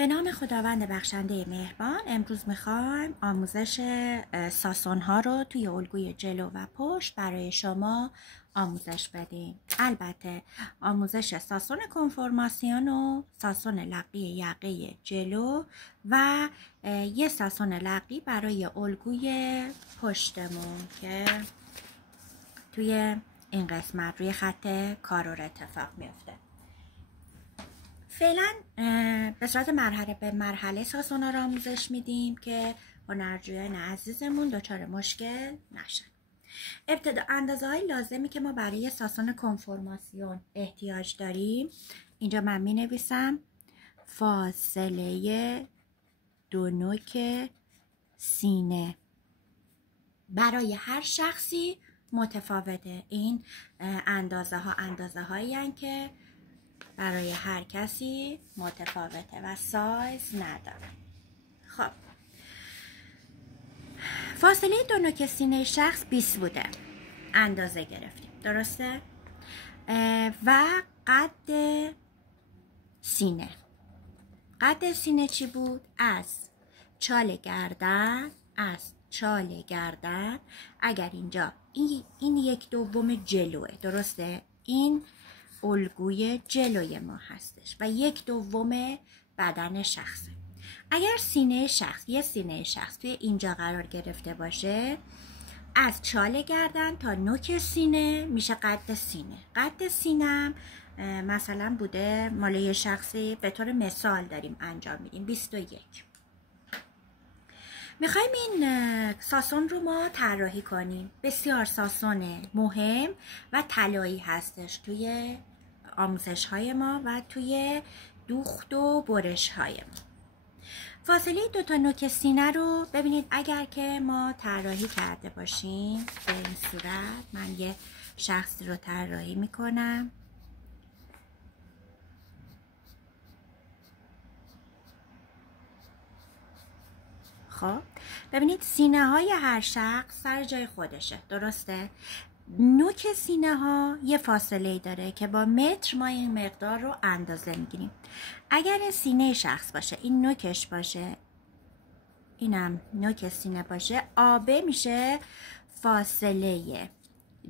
به نام خداوند بخشنده مهربان. امروز میخوایم آموزش ساسون ها رو توی الگوی جلو و پشت برای شما آموزش بدیم. البته آموزش ساسون کنفورماسیون و ساسون لقی یقه جلو و یه ساسون لقی برای الگوی پشتمون که توی این قسمت روی خط کارور اتفاق میفته. فعلا به صورت مرحله به مرحله ساسونا رو آموزش میدیم که هنرجویان عزیزمون دچار مشکل نشن. ابتدا اندازه های لازمی که ما برای ساسون کنفورماسیون احتیاج داریم اینجا من می نویسم: فاصله دو نوک سینه برای هر شخصی متفاوته. این اندازه هایی هستند که برای هر کسی متفاوته و سایز نداره. خب فاصله دو نوک سینه شخص 20 بوده، اندازه گرفتیم، درسته؟ و قد سینه چی بود؟ از چال گردن اگر اینجا این 1/2 جلوه، درسته؟ این الگوی جلوی ما هستش و 1/2 بدن شخصه. اگر سینه شخص توی اینجا قرار گرفته باشه، از چال گردن تا نوک سینه میشه قد سینه. قد سینم مثلا بوده مال یه شخصی، به طور مثال داریم انجام میدیم، 21. میخوایم این ساسون رو ما طراحی کنیم. بسیار ساسون مهم و طلایی هستش توی آموزش های ما و توی دوخت و برش های ما. فاصله 2 نوک سینه رو ببینید، اگر که ما طراحی کرده باشیم به این صورت، من یه شخصی رو طراحی میکنم. خب ببینید سینه های هر شخص سر جای خودشه، درسته؟ نوک سینه ها یه فاصله داره که با متر ما این مقدار رو اندازه میگیریم. اگر سینه شخص باشه، این نوکش باشه، اینم نوک سینه باشه، آبه میشه فاصله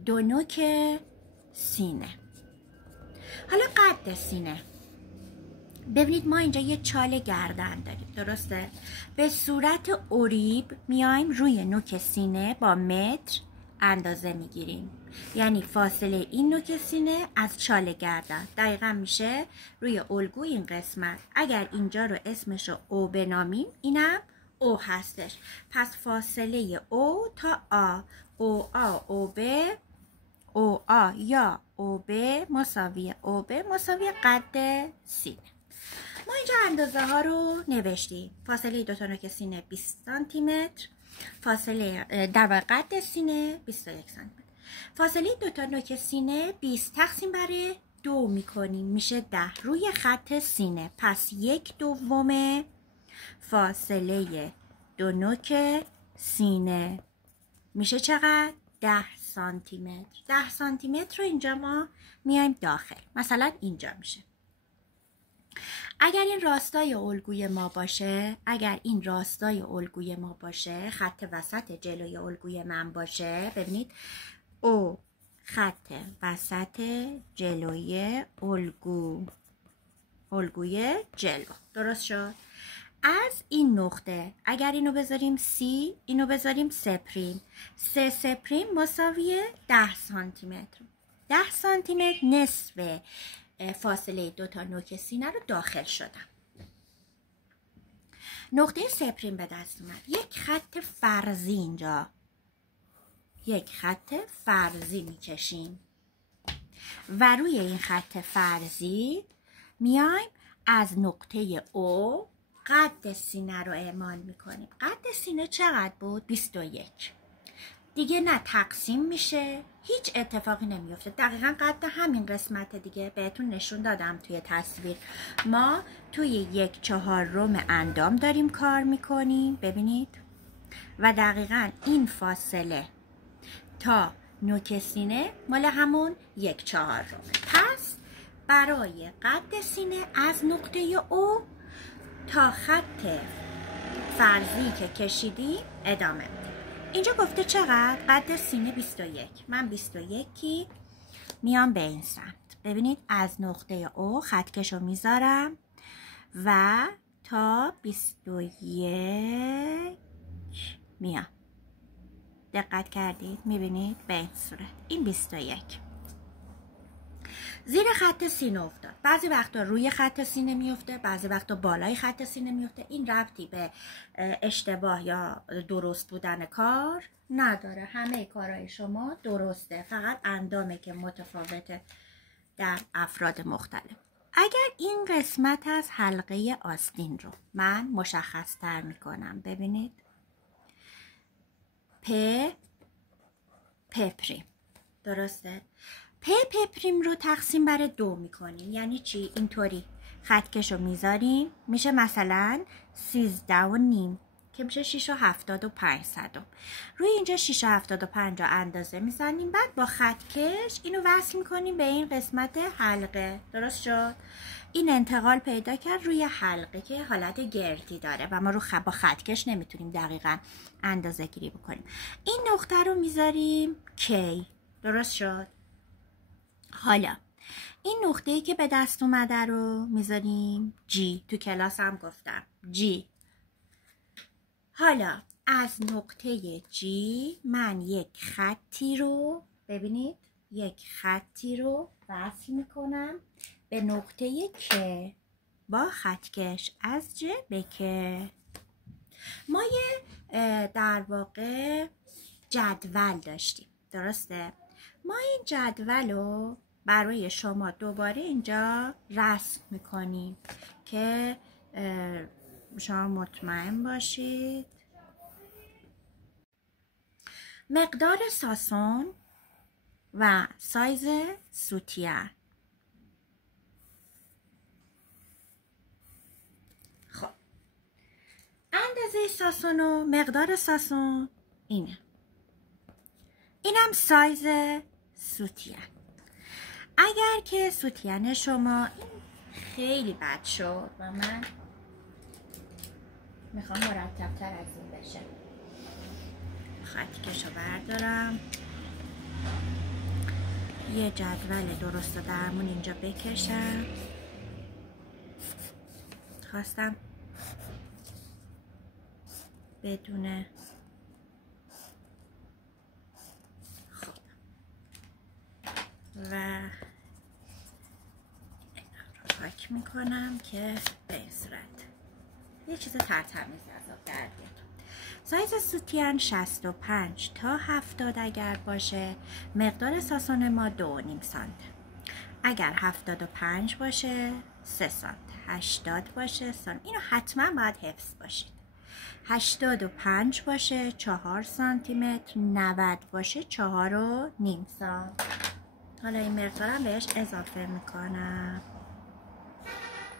2 نوک سینه. حالا قد سینه، ببینید ما اینجا یه چال گردن داریم، درسته؟ به صورت اوریب میایم روی نوک سینه با متر اندازه میگیریم، یعنی فاصله این نوک سینه از چال گردن دقیقا میشه روی الگو این قسمت. اگر اینجا رو اسمش رو او بنامیم، اینم او هستش. پس فاصله او تا آ، او آ او ب، او آ یا او ب مساوی او ب مساوی قد سینه. ما اینجا اندازه ها رو نوشتیم. فاصله 2 نوک سینه 20 سانتی متر، فاصله در واقع قد سینه 21 سانتی متر. فاصله 2 نوک سینه 20 تقسیم بر 2 میکنیم، میشه 10 روی خط سینه. پس 1/2 فاصله 2 نوک سینه میشه چقدر؟ 10 سانتی متر. 10 سانتی متر رو اینجا ما میایم داخل، مثلا اینجا میشه. اگر این راستای الگوی ما باشه، خط وسط جلوی الگوی من باشه، ببینید او خط وسط جلوی الگوی جلو، درست شد؟ از این نقطه اگر اینو بذاریم سی، اینو بذاریم سپریم، 3 سپریم مساوی 10 سانتی متر. 10 سانتی متر نصف فاصله 2 نوک سینه رو داخل شدم. نقطه سپریم به دست اومد. یک خط فرضی اینجا، یک خط فرضی میکشیم و روی این خط فرضی میایم از نقطه او قد سینه رو اعمال میکنیم. قد سینه چقدر بود؟ 21. دیگه نه تقسیم میشه، هیچ اتفاقی نمیفته، دقیقا قد همین قسمت دیگه بهتون نشون دادم توی تصویر. ما توی 1/4 اندام داریم کار میکنیم، ببینید، و دقیقا این فاصله تا نوک سینه مال همون 1/4. پس برای قد سینه از نقطه او تا خط فرضی که کشیدی ادامه میدیم. اینجا گفته چقدر؟ قد سینه 21. من 21 میام به این سمت. ببینید از نقطه او خطکش رو میذارم و تا 21 میام. دقت کردید؟ میبینید به این صورت. این 21 زیر خط سینه افتاد. بعضی وقتا روی خط سینه میفته، بعضی وقتا بالای خط سینه میفته. این ربطی به اشتباه یا درست بودن کار نداره. همه کارهای شما درسته، فقط اندامه که متفاوته در افراد مختلف. اگر این قسمت از حلقه آستین رو من مشخص تر میکنم، ببینید پ پریم، درسته؟ پ پریم رو تقسیم بر 2 میکنیم. یعنی چی؟ اینطوری خطکش رو میذاریم، میشه مثلا 13.5 که میشه 6.75. روی اینجا 6.75 رو اندازه میزنیم، بعد با خطکش اینو وصل میکنیم به این قسمت حلقه. درست شد؟ این انتقال پیدا کرد روی حلقه که حالت گردی داره و ما رو با خطکش نمیتونیم دقیقا اندازه گیری بکنیم. این نقطه رو میذاریم کی. درست شد؟ حالا این نقطه‌ای که به دست اومده رو میذاریم جی. تو کلاس هم گفتم جی. حالا از نقطه جی من یک خطی رو، ببینید یک خطی رو وصل میکنم به نقطه که با خطکش از ج به که. ما یه در واقع جدول داشتیم، درسته؟ ما این جدول رو برای شما دوباره اینجا رسم میکنیم که شما مطمئن باشید. مقدار ساسون و سایز سوتین. خب اندازه ساسون و مقدار ساسون اینه. اینم سایز سوتین. اگر که سوتین شما خیلی بد شد و من میخوام مرتب تر از این بشه، خطکشو بردارم، یه جدول درست و درمون اینجا بکشم. خواستم بدون خب و پاک میکنم که به این صورت یه چیز ترتمیز از آب در بیاد. سایز سوتین 65 تا 70 اگر باشه، مقدار ساسون ما 2.5 سانت. اگر 75 باشه 3 سانت، 80 باشه سانت. اینو حتما باید حفظ باشید. 85 باشه 4 سانتی متر، 90 باشه 4.5 سانت. حالا این مقدارم بهش اضافه میکنم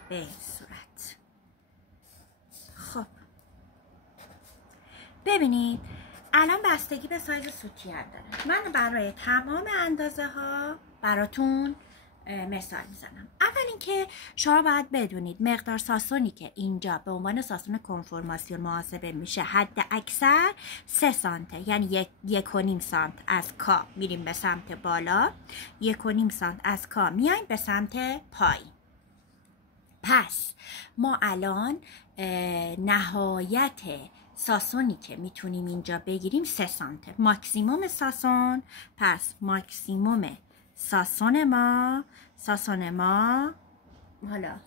به این صورت. خب ببینید الان بستگی به سایز سوتین داره. من برای تمام اندازه ها براتون مثال میزنم. اول اینکه شما باید بدونید مقدار ساسونی که اینجا به عنوان ساسون کنفرماسیون محاسبه میشه حد اکثر 3 سانته. یعنی 1.5 سانت از کا میریم به سمت بالا، 1.5 سانت از کا میایم به سمت پایین. پس ما الان نهایت ساسونی که میتونیم اینجا بگیریم 3 سانته. ماکسیموم ساسون، پس ماکسیموم ساسون ما حالا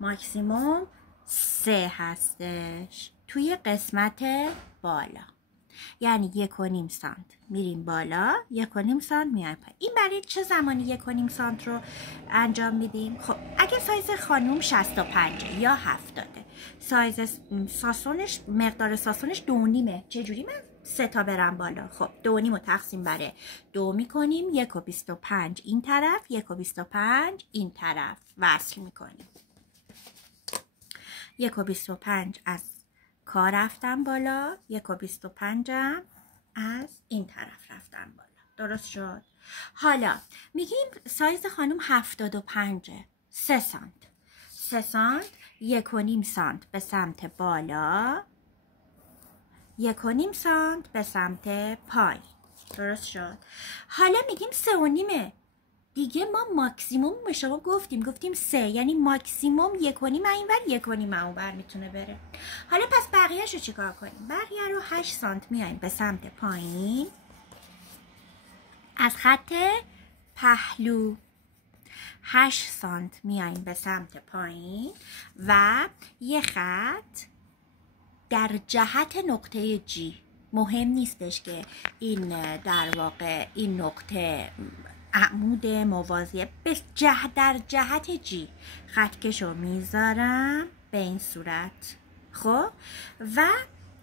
ماکسیموم 3 هستش توی قسمت بالا. یعنی 1.5 سانت میریم بالا، 1.5 سانت میایم پایین. این برای چه زمانی 1.5 سانت رو انجام میدیم؟ خب اگه سایز خانوم 65 یا 70، سایز ساسونش، مقدار ساسونش 2.5، چجوری من 3 تا برم بالا؟ خب 2.5 رو تقسیم بر 2 میکنیم، 1.25 این طرف، 1.25 این طرف وصل میکنیم. 1.25 از کا رفتم بالا، 1.25 از این طرف رفتم بالا. درست شد؟ حالا میگیم سایز خانم 75، 3 سانت. 3 سانت 1.5 سانت به سمت بالا، 1.5 سانت به سمت پایین. درست شد؟ حالا میگیم 3.5 دیگه. ما ماکسیموم به شما گفتیم 3، یعنی ماکسیموم 1.5 اینور 1.5 اونور میتونه بره. حالا پس بقیهش رو چیکار کنیم؟ بقیه رو 8 سانت میایم به سمت پایین از خط پهلو، 8 سانت میایم به سمت پایین و یه خط در جهت نقطه جی. مهم نیستش که این در واقع این نقطه عمود موازیه در جهت جی خطکشو میذارم به این صورت. خب و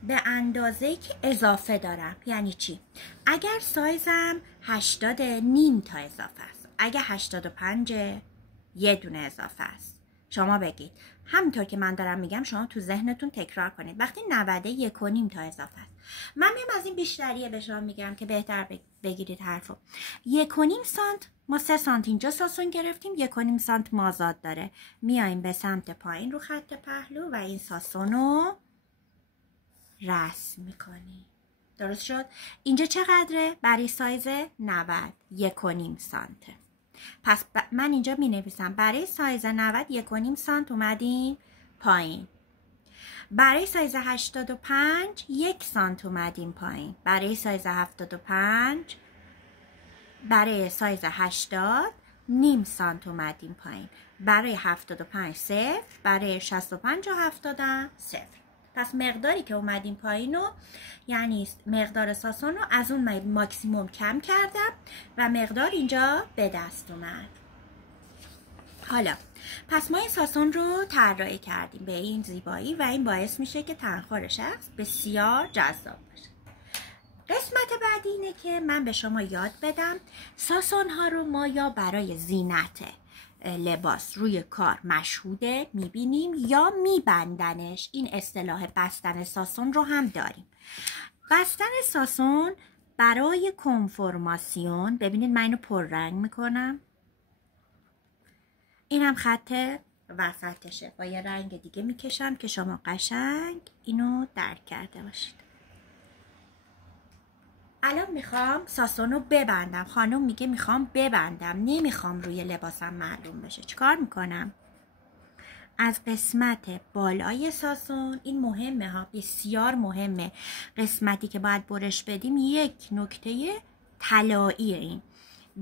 به اندازه‌ای که اضافه دارم. یعنی چی؟ اگر سایزم 80 نیم تا اضافه است، اگر 85 یه دونه اضافه است. شما بگید همینطور که من دارم میگم، شما تو ذهنتون تکرار کنید. وقتی 90 1.5 تا اضافه است، من میام از این بیشتریه به شما میگم که بهتر بگیرید حرفو. 1.5 سانت ما 3 سانت اینجا ساسون گرفتیم، 1.5 سانت مازاد داره. میایم به سمت پایین رو خط پهلو و این ساسون رو رسم میکنیم. درست شد؟ اینجا چقدره؟ برای سایز 90 1.5 سانته. پس من اینجا می نویسم برای سایز 90 1.5 سانت اومدیم پایین. برای سایز 85 1 سانت اومدیم پایین. برای سایز 75 برای سایز 80 نیم سانت اومدیم پایین. برای 75 0، برای 65 و 70 0. پس مقداری که اومدیم پایین رو، یعنی مقدار ساسون رو از اون ماکسیموم کم کردم و مقدار اینجا به دست اومد. حالا پس ما این ساسون رو طراحی کردیم به این زیبایی و این باعث میشه که تنخوار شخص بسیار جذاب باشه. قسمت بعدی اینه که من به شما یاد بدم ساسون ها رو ما یا برای زینت لباس روی کار مشهوده میبینیم یا میبندنش. این اصطلاح بستن ساسون رو هم داریم. بستن ساسون برای کنفرماسیون، ببینید من اینو پررنگ میکنم، این هم خط وسطشه، با یه رنگ دیگه میکشم که شما قشنگ اینو درک کرده باشید. الان میخوام ساسون رو ببندم. خانم میگه میخوام ببندم، نمیخوام روی لباسم معلوم بشه. چیکار میکنم؟ از قسمت بالای ساسون، این مهمه ها، بسیار مهمه، قسمتی که باید برش بدیم یک نکته طلایی، این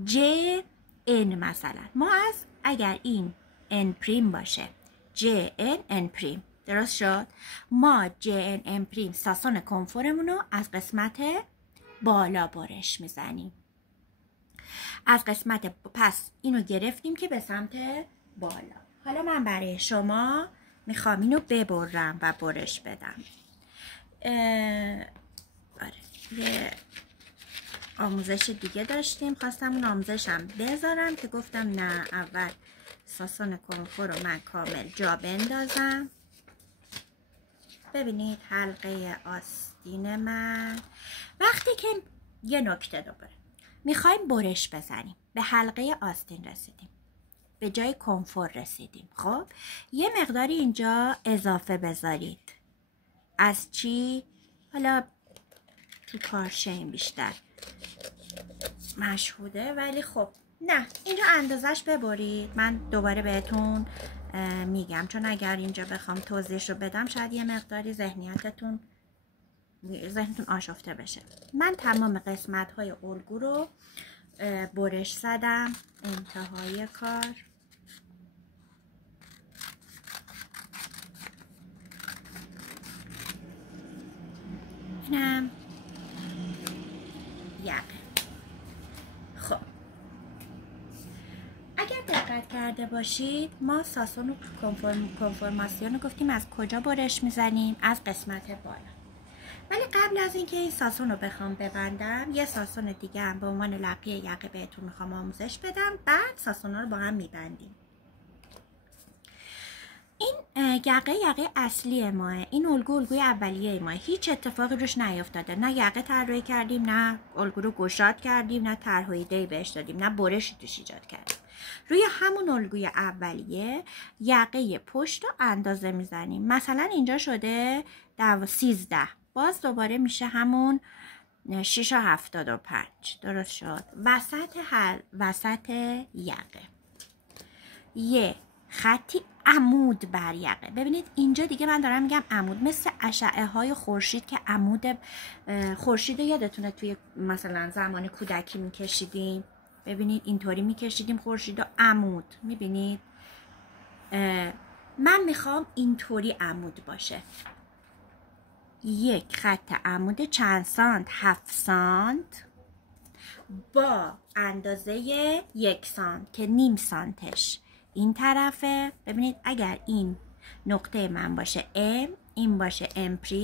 JN مثلا ما از اگر این N پریم باشه JN پریم، درست شد؟ ما JN پریم ساسون کنفورمون رو از قسمت بالا برش میزنیم. از قسمت پس اینو گرفتیم که به سمت بالا. حالا من برای شما میخوام اینو ببرم و برش بدم. آره یه آموزش دیگه داشتیم، خواستم اون آموزشم بذارم که گفتم نه، اول ساسون کنفور رو من کامل جا بندازم. ببینید حلقه آستین من وقتی که یه نکته دوباره میخوایم برش بزنیم، به حلقه آستین رسیدیم، به جای کنفور رسیدیم. خب یه مقداری اینجا اضافه بذارید. از چی؟ حالا تو کارشین بیشتر مشهوده، ولی خب نه، اینجا اندازش ببرید. من دوباره بهتون میگم، چون اگر اینجا بخوام توضیحش رو بدم شاید یه مقداری ذهنتون آشفته بشه. من تمام قسمت های الگو رو برش زدم انتهای کار. اینم یقه. خب اگر دقت کرده باشید ما ساسون و کنفرماسیون رو گفتیم از کجا برش میزنیم؟ از قسمت بالا. ولی قبل از اینکه این ساسون رو بخوام ببندم، یه ساسون دیگه هم به عنوان لقی یقه بهتون میخوام آموزش بدم. بعد ساسون ها رو با هم میبندیم. این یقه اصلی ماه. این الگوی اولیه ماه. هیچ اتفاقی روش نیافتاده، نه یقه طراحی کردیم، نه الگو رو گشاد کردیم، نه طرح ایده بهش دادیم، نه برشی توش ایجاد کردیم. روی همون الگوی اولیه یقه پشت رو اندازه میزنیم. مثلا اینجا شده 13، باز دوباره میشه همون 6.75. درست شد. وسط یقه یه خطی عمود بر یقه. ببینید اینجا دیگه من دارم میگم عمود، مثل اشعه های خورشید که عمود خورشید یادتونه توی مثلا زمان کودکی میکشیدیم. ببینید اینطوری میکشیدیم خورشید و عمود. میبینید من میخوام اینطوری عمود باشه. یک خط عمود چند سانت؟ 7 سانت با اندازه 1 سانت که نیم سانتش این طرفه. ببینید اگر این نقطه من باشه M، این باشه M'،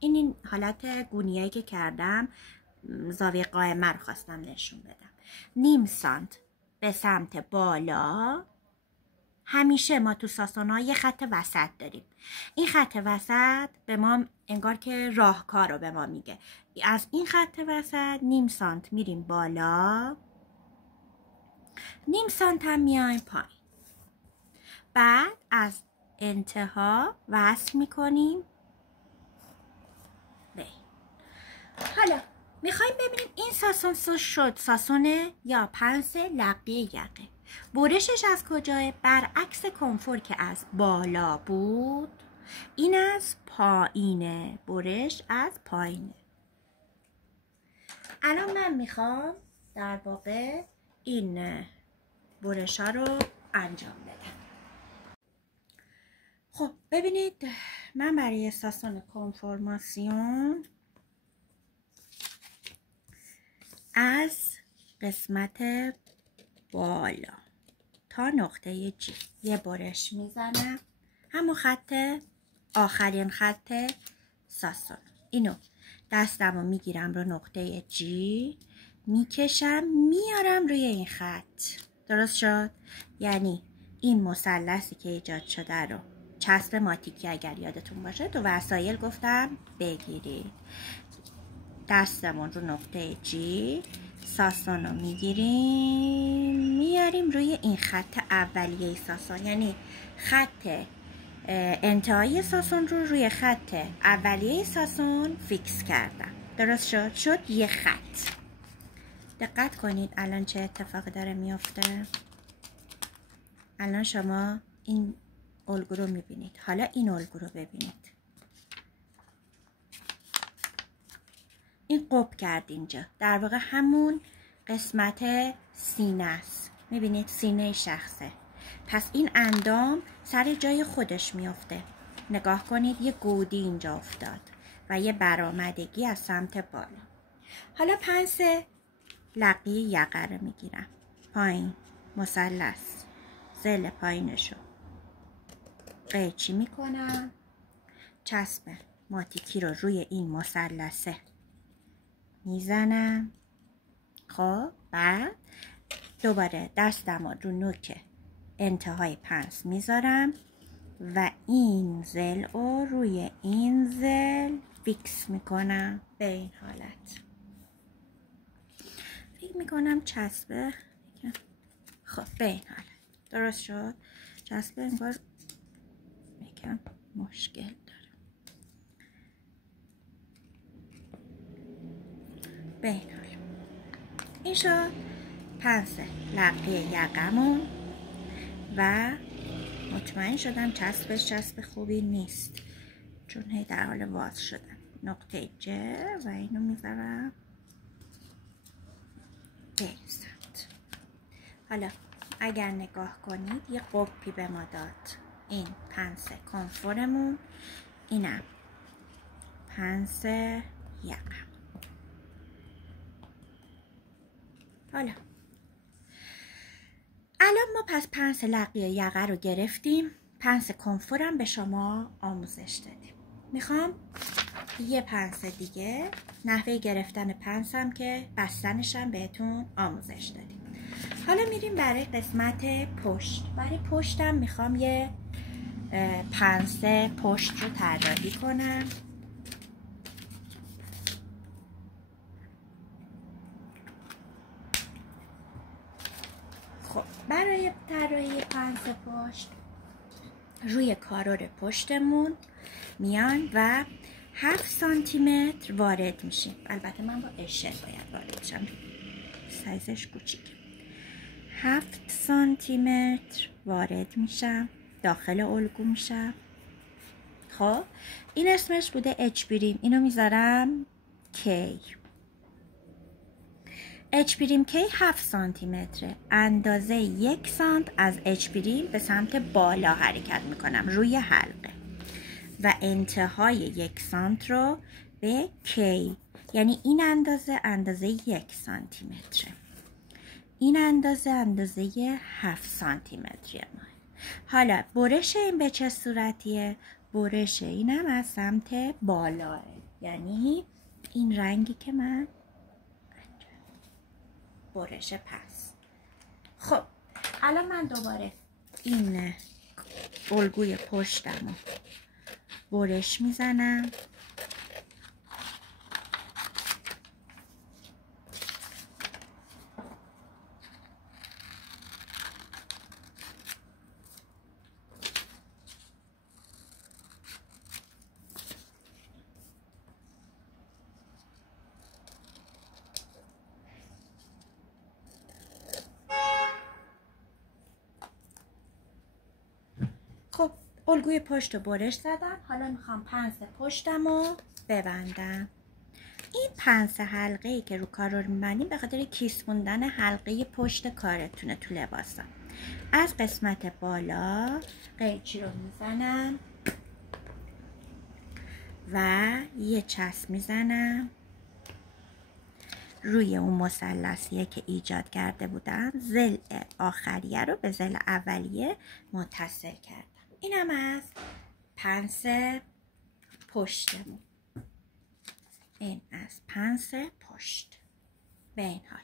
این حالت گونیایی که کردم زاویه قائمه رو خواستم نشون بدم. نیم سانت به سمت بالا. همیشه ما تو ساسونا یه خط وسط داریم. این خط وسط به ما انگار که راهکار رو به ما میگه. از این خط وسط نیم سانت میریم بالا، نیم سانت هم میایم پایین. بعد از انتها وصل میکنیم به. حالا میخوایم ببینیم این ساسون شد ساسون یا پنس لقی یقه. برشش از کجاه؟ برعکس کنفور که از بالا بود، این از پایینه. برش از پایینه. الان من میخوام در واقع این برش ها رو انجام بدم. خب ببینید من برای ساسون کنفورماسیون از قسمت بالا تا نقطه G یه برش میزنم، همون خط آخرین خط ساسون. اینو دستمو میگیرم رو نقطه G، میکشم میارم روی این خط. درست شد؟ یعنی این مثلثی که ایجاد شده رو چسب ماتیکی اگر یادتون باشه تو وسایل گفتم بگیرید. دستمون رو نقطه G، ساسون رو میگیریم میاریم روی این خط اولیه ساسون، یعنی خط انتهایی ساسون رو روی خط اولیه ساسون فیکس کردم. درست شد؟ شد یه خط. دقت کنید الان چه اتفاقی داره میفته. الان شما این الگو رو میبینید. حالا این الگو رو ببینید. این قب کرد اینجا، در واقع همون قسمت سینه است. میبینید سینه شخصه. پس این اندام سر جای خودش میافته. نگاه کنید یه گودی اینجا افتاد و یه برآمدگی از سمت بالا. حالا پنس لقی یقه رو میگیرم، پایین مثلث زل پایینشو قیچی میکنم، چسب ماتیکی رو روی این مثلثه میزنم. خب بعد دوباره دستم رو نوک انتهای پنس میذارم و این زل رو روی این زل فیکس میکنم به این حالت. فکر میکنم چسبه. خب به این حالت درست شد. چسبه انگار یکم مشکل داره. به این حالت این شد پنس لقی یقمون و مطمئن شدم چسبش چسب خوبی نیست چون هی در حال واز شدم. نقطه J و اینو میذارم به این سمت. حالا اگر نگاه کنید یه قبی به ما داد. این پنس کنفورمون، اینم پنس یقم. حالا الان ما پس پنس لقی یقه رو گرفتیم، پنس کنفورم به شما آموزش دادیم. میخوام یه پنس دیگه، نحوه گرفتن پنسم که بستنشم بهتون آموزش دادیم. حالا میریم برای قسمت پشت. برای پشتم میخوام یه پنس پشت رو طراحی کنم. خب برای طراحی پنس پشت روی کارور پشتمون میان و 7 سانتی متر وارد میشیم. البته من با اشل باید وارد شم، سایزش کوچیکه. 7 سانتی متر وارد میشم، داخل الگو میشم. خب این اسمش بوده اچ بریم، اینو میذارم کی. اچ بریم کی 7 سانتی متره. اندازه 1 سانت از اچ بریم به سمت بالا حرکت میکنم روی حلقه و انتهای 1 سانت رو به کی، یعنی این اندازه 1 سانتی متره، این اندازه 7 سانتی متریه. حالا برش این به چه صورتیه؟ برش اینم از سمت بالاه، یعنی این رنگی که من برش پس. خب الان من دوباره این الگوی پشتمو برش میزنم. خب الگوی پشت رو برش زدم. حالا میخوام پنس پشتم رو ببندم. این پنس حلقه ای که رو کار رو میبندیم به خاطر کیسوندن حلقه پشت کارتونه تو لباسا. از قسمت بالا قیچی رو میزنم و یه چسب میزنم روی اون مثلثیه که ایجاد کرده بودم. ضلع آخریه رو به ضلع اولیه متصل کردم. اینم از پنس پشتمون. این از پنس پشت. به این حال